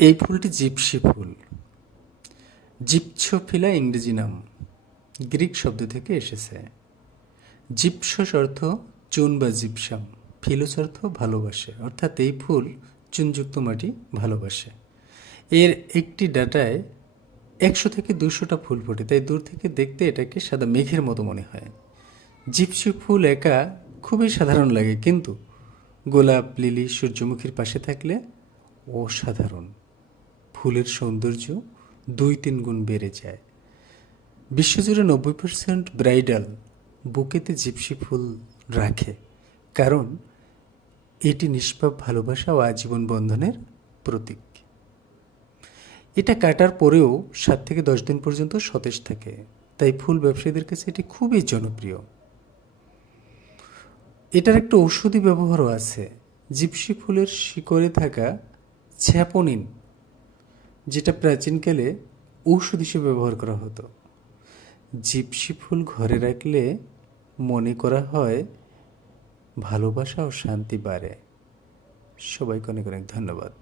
এই ফুলটি জিপসি ফুল। জিপসোফিলা ইংরেজি নাম, গ্রিক শব্দ থেকে এসেছে। জিপসস অর্থ চুন বা জিপসাম, ফিলোস অর্থ ভালোবাসে, অর্থাৎ এই ফুল চুনযুক্ত মাটি ভালোবাসে। এর একটি ডাঁটায় 100 থেকে 200টা ফুল ফোটে, তাই দূর থেকে দেখতে এটাকে সাদা মেঘের মতো মনে হয়। জিপসি ফুল একা খুবই সাধারণ লাগে, কিন্তু গোলাপ, লিলি, সূর্যমুখীর পাশে থাকলে অসাধারণ। ফুলের সৌন্দর্য 2-3 গুণ বেড়ে যায়। বিশ্বজুড়ে 90% ব্রাইডাল বুকেতে জিপসি ফুল রাখে, কারণ এটি নিষ্পাপ ভালোবাসা ও আজীবন বন্ধনের প্রতীক। এটা কাটার পরেও 7 থেকে 10 দিন পর্যন্ত সতেজ থাকে, তাই ফুল ব্যবসায়ীদের কাছে এটি খুবই জনপ্রিয়। এটার একটা ঔষধি ব্যবহারও আছে। জিপসি ফুলের শিকড়ে থাকা স্যাপোনিন, যেটা প্রাচীনকালে ঔষধ হিসেবে ব্যবহার করা হতো। জিপসি ফুল ঘরে রাখলে মনে করা হয় ভালোবাসা ও শান্তি বাড়ে। সবাইকে অনেক অনেক ধন্যবাদ।